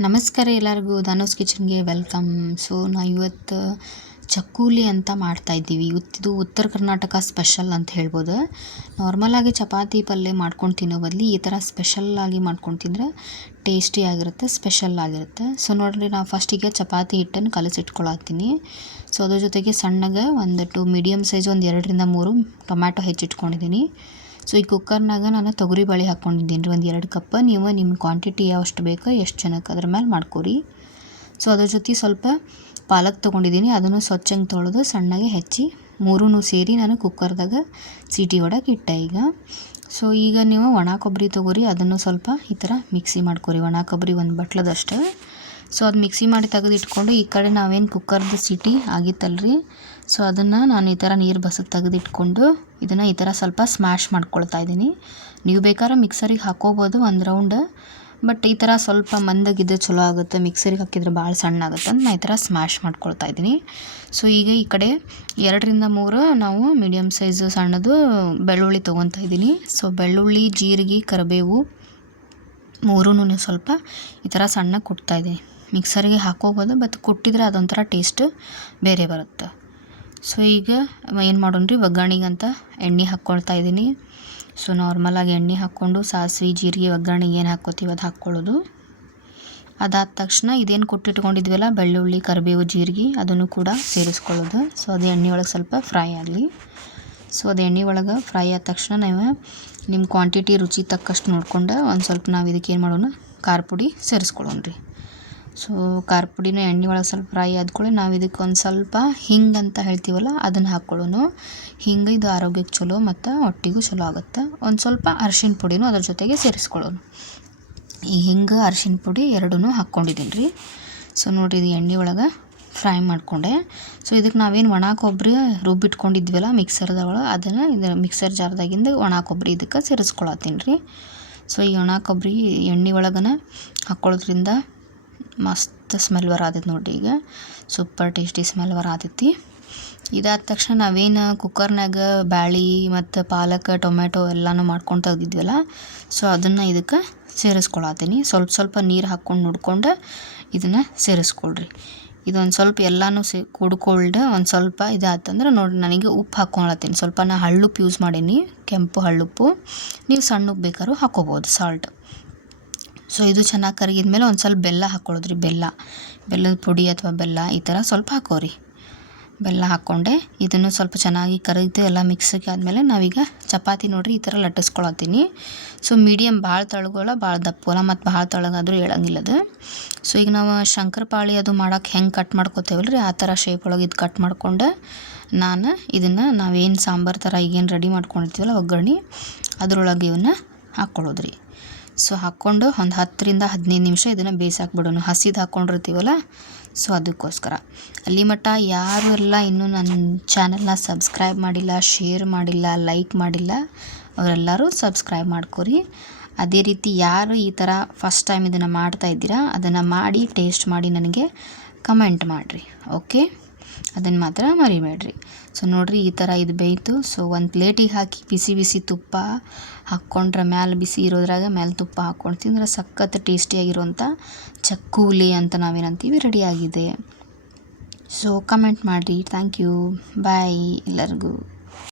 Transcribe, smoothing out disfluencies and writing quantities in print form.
ನಮಸ್ಕಾರ ಎಲ್ಲರಿಗೂ, ಧಾನುಸ್ ಕಿಚನ್ಗೆ welcome. So ನಾವು ಇವತ್ತು ಚಕ್ಕುಲಿ ಅಂತ ಮಾಡ್ತಾಯಿದ್ದೀವಿ. ಇದು ಉತ್ತರ ಕರ್ನಾಟಕ ಸ್ಪೆಷಲ್ ಅಂತ ಹೇಳ್ಬೋದು. ನಾರ್ಮಲಾಗಿ ಚಪಾತಿ ಪಲ್ಯ ಮಾಡ್ಕೊಂಡು ತಿನ್ನೋ ಬದಲು ಈ ಥರ ಸ್ಪೆಷಲ್ಲಾಗಿ ಮಾಡ್ಕೊಂಡು ತಿಂದರೆ ಟೇಸ್ಟಿ ಆಗಿರುತ್ತೆ, ಸ್ಪೆಷಲ್ ಆಗಿರುತ್ತೆ. ಸೊ ನೋಡಿರಿ, ನಾವು ಫಸ್ಟಿಗೆ ಚಪಾತಿ ಹಿಟ್ಟನ್ನು ಕಲಸಿಟ್ಕೊಳತ್ತೀನಿ. ಸೊ ಅದ್ರ ಜೊತೆಗೆ ಸಣ್ಣಗೆ ಒಂದು ಮೀಡಿಯಮ್ ಸೈಜ್ ಒಂದು 2ರಿಂದ 3 ಟೊಮ್ಯಾಟೊ ಹೆಚ್ಚಿಟ್ಕೊಂಡಿದ್ದೀನಿ. ಸೊ ಈ ಕುಕ್ಕರ್ನಾಗ ನಾನು ತೊಗರಿ ಬೇಳೆ ಹಾಕ್ಕೊಂಡಿದ್ದೀನಿ ರೀ, ಒಂದು 2 ಕಪ್. ನೀವು ನಿಮ್ಮ ಕ್ವಾಂಟಿಟಿ ಎಷ್ಟು ಬೇಕೋ ಎಷ್ಟು ಜನಕ್ಕೆ ಅದ್ರ ಮೇಲೆ ಮಾಡ್ಕೊರಿ. ಸೊ ಅದ್ರ ಜೊತೆ ಸ್ವಲ್ಪ ಪಾಲಕ್ ತೊಗೊಂಡಿದ್ದೀನಿ, ಅದನ್ನು ಸ್ವಚ್ಛಂಗೆ ತೊಳೆದು ಸಣ್ಣಗೆ ಹೆಚ್ಚಿ 3 ಸೇರಿ ನಾನು ಕುಕ್ಕರ್ದಾಗ ಸೀಟಿ ಹೊಡಕ್ಕೆ ಇಟ್ಟೆ ಈಗ. ಸೊ ಈಗ ನೀವು ಒಣ ಕೊಬ್ಬರಿ ತೊಗೊರಿ, ಅದನ್ನು ಸ್ವಲ್ಪ ಈ ಥರ ಮಿಕ್ಸಿ ಮಾಡ್ಕೊರಿ. ಒಣ ಕೊಬ್ಬರಿ ಒಂದು ಬಟ್ಲದಷ್ಟು. ಸೊ ಅದು ಮಿಕ್ಸಿ ಮಾಡಿ ತೆಗೆದಿಟ್ಕೊಂಡು ಈ ಕಡೆ ನಾವೇನು ಕುಕ್ಕರ್ದು ಸೀಟಿ ಆಗಿತ್ತಲ್ರಿ, ಸೊ ಅದನ್ನು ನಾನು ಈ ಥರ ನೀರು ಬಸದು ತೆಗೆದಿಟ್ಕೊಂಡು ಇದನ್ನು ಈ ಥರ ಸ್ವಲ್ಪ ಸ್ಮ್ಯಾಶ್ ಮಾಡ್ಕೊಳ್ತಾ ಇದ್ದೀನಿ. ನೀವು ಬೇಕಾದ್ರೆ ಮಿಕ್ಸರಿಗೆ ಹಾಕೋಬೋದು ಒಂದು ರೌಂಡ್, ಬಟ್ ಈ ಥರ ಸ್ವಲ್ಪ ಮಂದಗಿದ್ದು ಚಲೋ ಆಗುತ್ತೆ. ಮಿಕ್ಸರಿಗೆ ಹಾಕಿದ್ರೆ ಭಾಳ ಸಣ್ಣ ಆಗುತ್ತೆ ಅಂತ ನಾನು ಈ ಥರ ಸ್ಮ್ಯಾಶ್ ಮಾಡ್ಕೊಳ್ತಾ ಇದ್ದೀನಿ. ಸೊ ಈಗ ಈ ಕಡೆ 2ರಿಂದ 3 ನಾವು ಮೀಡಿಯಮ್ ಸೈಜು ಸಣ್ಣದು ಬೆಳ್ಳುಳ್ಳಿ ತೊಗೊತಾ ಇದ್ದೀನಿ. ಸೊ ಬೆಳ್ಳುಳ್ಳಿ, ಜೀರಿಗೆ, ಕರಿಬೇವು 3 ಸ್ವಲ್ಪ ಈ ಥರ ಸಣ್ಣ ಕುಟ್ತಾಯಿದ್ದೀನಿ. ಮಿಕ್ಸರಿಗೆ ಹಾಕೋಬೋದು, ಬಟ್ ಕುಟ್ಟಿದ್ರೆ ಅದೊಂಥರ ಟೇಸ್ಟ್ ಬೇರೆ ಬರುತ್ತೆ. ಸೊ ಈಗ ಏನು ಮಾಡೋಣ್ರಿ, ಒಗ್ಗರಣೆಗಂತ ಎಣ್ಣೆ ಹಾಕ್ಕೊಳ್ತಾ ಇದ್ದೀನಿ. ಸೊ ನಾರ್ಮಲಾಗಿ ಎಣ್ಣೆ ಹಾಕ್ಕೊಂಡು ಸಾಸಿವೆ, ಜೀರಿಗೆ, ಒಗ್ಗರಣೆಗೆ ಏನು ಹಾಕ್ಕೋತೀವಿ ಅದು ಹಾಕ್ಕೊಳ್ಳೋದು. ಅದಾದ ತಕ್ಷಣ ಇದೇನು ಕೊಟ್ಟಿಟ್ಕೊಂಡಿದ್ವಲ್ಲ ಬೆಳ್ಳುಳ್ಳಿ, ಕರಿಬೇವು, ಜೀರಿಗೆ, ಅದನ್ನು ಕೂಡ ಸೇರಿಸ್ಕೊಳ್ಳೋದು. ಸೊ ಅದು ಎಣ್ಣೆ ಒಳಗೆ ಸ್ವಲ್ಪ ಫ್ರೈ ಆಗಲಿ. ಸೊ ಅದು ಎಣ್ಣೆ ಒಳಗೆ ಫ್ರೈ ಆದ ತಕ್ಷಣ ನಾವು ನಿಮ್ಮ ಕ್ವಾಂಟಿಟಿ ರುಚಿ ತಕ್ಕಷ್ಟು ನೋಡ್ಕೊಂಡು ಒಂದು ಸ್ವಲ್ಪ ನಾವು ಇದಕ್ಕೆ ಏನು ಮಾಡೋಣ, ಖಾರ ಪುಡಿ ಸೇರಿಸ್ಕೊಳ್ಳೋಣ್ರಿ. ಸೊ ಖಾರ ಪುಡಿನ ಎಣ್ಣೆ ಒಳಗೆ ಸ್ವಲ್ಪ ಫ್ರೈ ಆದ್ಕೊಳ್ಳಿ. ನಾವು ಇದಕ್ಕೆ ಒಂದು ಸ್ವಲ್ಪ ಹಿಂಗೆ ಅಂತ ಹೇಳ್ತೀವಲ್ಲ ಅದನ್ನು ಹಾಕ್ಕೊಳ್ಳೋಣ. ಹಿಂಗೆ ಇದು ಆರೋಗ್ಯಕ್ಕೆ ಚಲೋ ಮತ್ತು ಹೊಟ್ಟೆಗೂ ಚಲೋ ಆಗುತ್ತೆ. ಒಂದು ಸ್ವಲ್ಪ ಅರಿಶಿಣ ಪುಡಿನೂ ಅದ್ರ ಜೊತೆಗೆ ಸೇರಿಸ್ಕೊಳ್ಳೋಣ. ಈ ಹಿಂಗೆ ಅರಿಶಿಣ ಪುಡಿ 2 ಹಾಕ್ಕೊಂಡಿದ್ದೀನಿ ರೀ. ಸೊ ನೋಡಿರಿ, ಇದು ಎಣ್ಣೆ ಒಳಗೆ ಫ್ರೈ ಮಾಡಿಕೊಂಡೆ. ಸೊ ಇದಕ್ಕೆ ನಾವೇನು ಒಣ ಕೊಬ್ಬರಿ ರುಬ್ಬಿಟ್ಕೊಂಡಿದ್ವಲ್ಲ ಮಿಕ್ಸರ್ದೊಳಗೆ, ಅದನ್ನು ಇದು ಮಿಕ್ಸರ್ ಜಾರ್ದಾಗಿಂದ ಒಣ ಕೊಬ್ಬರಿ ಇದಕ್ಕೆ ಸೇರಿಸ್ಕೊಳತ್ತೀನಿ ರೀ. ಸೊ ಈ ಒಣ ಕೊಬ್ಬರಿ ಎಣ್ಣೆ ಒಳಗನ ಹಾಕ್ಕೊಳ್ಳೋದ್ರಿಂದ ಮಸ್ತ್ ಸ್ಮೆಲ್ ಬರತೈತಿ ನೋಡಿರಿ. ಈಗ ಸೂಪರ್ ಟೇಸ್ಟಿ ಸ್ಮೆಲ್ ಬರತೈತಿ. ಇದಾದ ತಕ್ಷಣ ನಾವೇನು ಕುಕ್ಕರ್ನಾಗ ಬ್ಯಾಳಿ ಮತ್ತು ಪಾಲಕ್, ಟೊಮೆಟೊ ಎಲ್ಲನೂ ಮಾಡ್ಕೊಂಡು ತೆಗ್ದಿದ್ವಲ್ಲ, ಸೊ ಅದನ್ನು ಇದಕ್ಕೆ ಸೇರಿಸ್ಕೊಳತ್ತೀನಿ. ಸ್ವಲ್ಪ ನೀರು ಹಾಕ್ಕೊಂಡು ನೋಡ್ಕೊಂಡು ಇದನ್ನು ಸೇರಿಸ್ಕೊಳ್ರಿ. ಇದೊಂದು ಸ್ವಲ್ಪ ಎಲ್ಲನೂ ಕುಡ್ಕೊಂಡು ಒಂದು ಸ್ವಲ್ಪ ಇದಾತಂದ್ರೆ ನೋಡಿ, ನನಗೆ ಉಪ್ಪು ಹಾಕ್ಕೊಳತ್ತೀನಿ. ಸ್ವಲ್ಪ ನಾನು ಹಳ್ಳುಪ್ಪು ಯೂಸ್ ಮಾಡೀನಿ, ಕೆಂಪು ಹಳ್ಳುಪ್ಪು. ನೀವು ಸಣ್ಣ ಉಪ್ಪು ಬೇಕಾದ್ರೂ ಹಾಕ್ಕೋಬೋದು, ಸಾಲ್ಟ್. ಸೊ ಇದು ಚೆನ್ನಾಗಿ ಕರಗಿದ ಮೇಲೆ ಒಂದು ಸ್ವಲ್ಪ ಬೆಲ್ಲ ಹಾಕ್ಕೊಳ್ಳೋದ್ರಿ. ಬೆಲ್ಲದ ಪುಡಿ ಅಥವಾ ಬೆಲ್ಲ ಈ ಥರ ಸ್ವಲ್ಪ ಹಾಕೋರಿ. ಬೆಲ್ಲ ಹಾಕ್ಕೊಂಡೆ ಇದನ್ನು ಸ್ವಲ್ಪ ಚೆನ್ನಾಗಿ ಕರಗಿತು ಎಲ್ಲ ಮಿಕ್ಸಿಗೆ ಆದಮೇಲೆ ನಾವೀಗ ಚಪಾತಿ ನೋಡಿರಿ ಈ ಥರ ಲಟ್ಟಿಸ್ಕೊಳತ್ತೀನಿ. ಸೊ ಮೀಡಿಯಮ್ ಭಾಳ ತಳಗೋಲ್ಲ, ಭಾಳ ದಪ್ಪಲ್ಲ, ಮತ್ತು ಭಾಳ ತಳಗಾದರೂ ಹೇಳಂಗಿಲ್ಲದು. ಸೊ ಈಗ ನಾವು ಶಂಕರಪಾಳಿ ಅದು ಮಾಡೋಕೆ ಹೆಂಗೆ ಕಟ್ ಮಾಡ್ಕೋತೇವಲ್ರಿ, ಆ ಥರ ಶೇಪ್ ಒಳಗೆ ಇದು ಕಟ್ ಮಾಡ್ಕೊಂಡು ನಾನು ಇದನ್ನು ನಾವೇನು ಸಾಂಬಾರು ಥರ ಈಗೇನು ರೆಡಿ ಮಾಡ್ಕೊಂಡಿರ್ತೀವಲ್ಲ ಒಗ್ಗರಣೆ, ಅದರೊಳಗೆ ಇವನ್ನ ಹಾಕ್ಕೊಳ್ಳೋದ್ರಿ. ಸೊ ಹಾಕ್ಕೊಂಡು ಒಂದು 10ರಿಂದ 15 ನಿಮಿಷ ಇದನ್ನು ಬೇಯಿಸಾಕ್ಬಿಡೋಣ. ಹಸಿದು ಹಾಕ್ಕೊಂಡಿರ್ತೀವಲ್ಲ, ಸೊ ಅದಕ್ಕೋಸ್ಕರ. ಅಲ್ಲಿ ಮಟ್ಟ ಯಾರು ಎಲ್ಲ ಇನ್ನೂ ನನ್ನ ಚಾನಲ್ನ ಸಬ್ಸ್ಕ್ರೈಬ್ ಮಾಡಿಲ್ಲ, ಶೇರ್ ಮಾಡಿಲ್ಲ, ಲೈಕ್ ಮಾಡಿಲ್ಲ, ಅವರೆಲ್ಲರೂ ಸಬ್ಸ್ಕ್ರೈಬ್ ಮಾಡ್ಕೊರಿ. ಅದೇ ರೀತಿ ಯಾರು ಈ ಥರ ಫಸ್ಟ್ ಟೈಮ್ ಇದನ್ನು ಮಾಡ್ತಾಯಿದ್ದೀರಾ, ಅದನ್ನು ಮಾಡಿ ಟೇಸ್ಟ್ ಮಾಡಿ ನನಗೆ ಕಮೆಂಟ್ ಮಾಡಿರಿ. ಓಕೆ, ಅದನ್ನು ಮಾತ್ರ ಮರಿಬೇಡ್ರಿ. ಸೊ ನೋಡಿರಿ, ಈ ಥರ ಇದು ಬೇಯಿತು. ಸೊ ಒಂದು ಪ್ಲೇಟಿಗೆ ಹಾಕಿ ಬಿಸಿ ತುಪ್ಪ ಹಾಕ್ಕೊಂಡ್ರೆ, ಮ್ಯಾಲೆ ಬಿಸಿ ಇರೋದ್ರಾಗ ಮೇಲೆ ತುಪ್ಪ ಹಾಕ್ಕೊಂಡು ತಿಂದ್ರೆ ಸಖತ್ ಟೇಸ್ಟಿಯಾಗಿರುವಂಥ ಚಕ್ಕುಲಿ ಅಂತ ನಾವೇನಂತೀವಿ ರೆಡಿಯಾಗಿದೆ. ಸೊ ಕಮೆಂಟ್ ಮಾಡಿರಿ. ಥ್ಯಾಂಕ್ ಯು, ಬಾಯ್ ಎಲ್ಲರಿಗೂ.